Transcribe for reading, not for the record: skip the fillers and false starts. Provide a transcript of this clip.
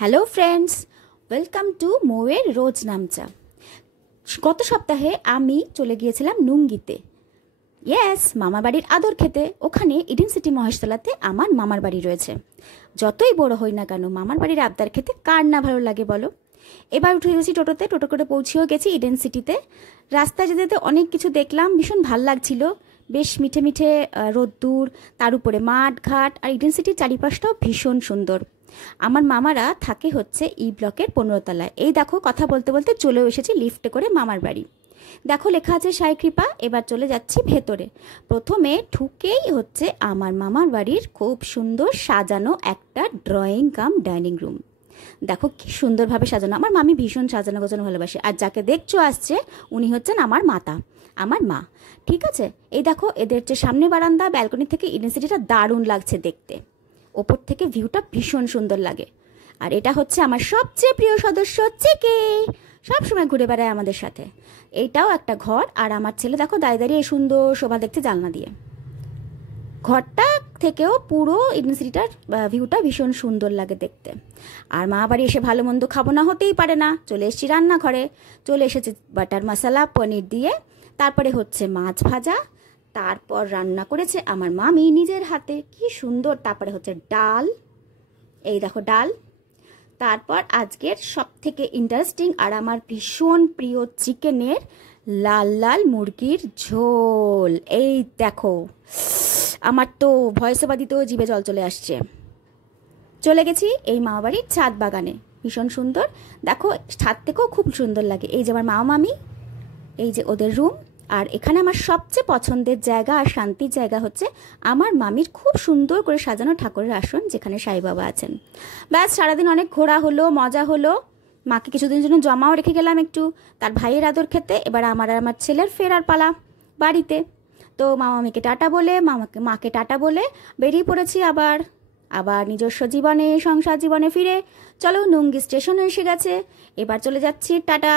Hello friends, welcome to মৌয়ের রোজ নামচা। গত সপ্তাহে আমি চলে গিয়েছিলাম নুঙ্গিতে। ইয়েস, মামার বাড়ির আদর খেতে। ওখানে ইডেন সিটি মহেশতলাতে আমার মামার বাড়ি রয়েছে। যতই বড় হই না কেন, মামার বাড়ির আবদার খেতে কার না ভালো লাগে বলো। এবার উঠে গেছি টোটোতে, টোটো করে পৌঁছেও গেছি ইডেন সিটিতে। রাস্তায় যেতে যেতে অনেক কিছু দেখলাম, ভীষণ ভাল লাগছিল। বেশ মিঠে মিঠে রোদ্দুর, তার উপরে মাঠ ঘাট, আর ইডেন সিটির চারিপাশটাও ভীষণ সুন্দর। আমার মামারা থাকে হচ্ছে ই ব্লকের 15 তলায়। এই দেখো, কথা বলতে বলতে চলেও এসেছি লিফটে করে মামার বাড়ি। দেখো লেখা আছে সাই কৃপা। এবার চলে যাচ্ছি ভেতরে। প্রথমে ঢুকেই হচ্ছে আমার মামার বাড়ির খুব সুন্দর সাজানো একটা ড্রয়িং কাম ডাইনিং রুম। দেখো কি সুন্দরভাবে সাজানো। আমার মামি ভীষণ সাজানো গোছানো ভালোবাসে। আর যাকে দেখছো আসছে, উনি হচ্ছেন আমার মাতা, আমার মা। ঠিক আছে, এই দেখো এদের যে সামনে বারান্দা, ব্যালকনি থেকে ইডেন সিটিটা দারুণ লাগছে দেখতে। ওপর থেকে ভিউটা ভীষণ সুন্দর লাগে। আর এটা হচ্ছে আমার সবচেয়ে প্রিয় সদস্য চিকি, সবসময় ঘুরে বেড়ায় আমাদের সাথে। এইটাও একটা ঘর। আর আমার ছেলে দেখো দাঁড়িয়ে দাঁড়িয়ে এই সুন্দর শোভা দেখতে জানলা দিয়ে। ঘরটা থেকেও পুরো ইডেন সিটিটার ভিউটা ভীষণ সুন্দর লাগে দেখতে। আর মা বাড়ি এসে ভালো মন্দ খাবো না, হতেই পারে না। চলে এসেছি রান্নাঘরে। চলে এসেছি বাটার মশলা পনির দিয়ে। তারপরে হচ্ছে মাছ ভাজা। তারপর রান্না করেছে আমার মামি নিজের হাতে, কি সুন্দর। তারপরে হচ্ছে ডাল, এই দেখো ডাল। তারপর আজকের সব থেকে ইন্টারেস্টিং আর আমার ভীষণ প্রিয় চিকেনের লাল লাল মুরগির ঝোল। এই দেখো, আমার তো ভয়েস ওভার দিতেও জিভে জল চলে আসছে। চলে গেছি এই মামাবাড়ির ছাদ বাগানে, ভীষণ সুন্দর। দেখো ছাদ থেকেও খুব সুন্দর লাগে। এই যে আমার মামা মামি, এই যে ওদের রুম। আর এখানে আমার সবচেয়ে পছন্দের জায়গা আর শান্তির জায়গা হচ্ছে আমার মামির খুব সুন্দর করে সাজানো ঠাকুরের আসন, যেখানে সাই বাবা আছেন। ব্যাস, সারাদিন অনেক ঘোরা হলো, মজা হলো। মাকে কিছুদিনের জন্য জমাও রেখে গেলাম একটু, তার ভাইয়ের আদর খেতে। এবার আমার আর আমার ছেলের ফেরার পালা বাড়িতে। তো মামাকে টাটা বলে, মাকে টাটা বলে বেরিয়ে পড়েছি আবার আবার নিজস্ব জীবনে, সংসার জীবনে ফিরে। চলো, নুঙ্গি স্টেশনে এসে গেছে। এবার চলে যাচ্ছি, টাটা।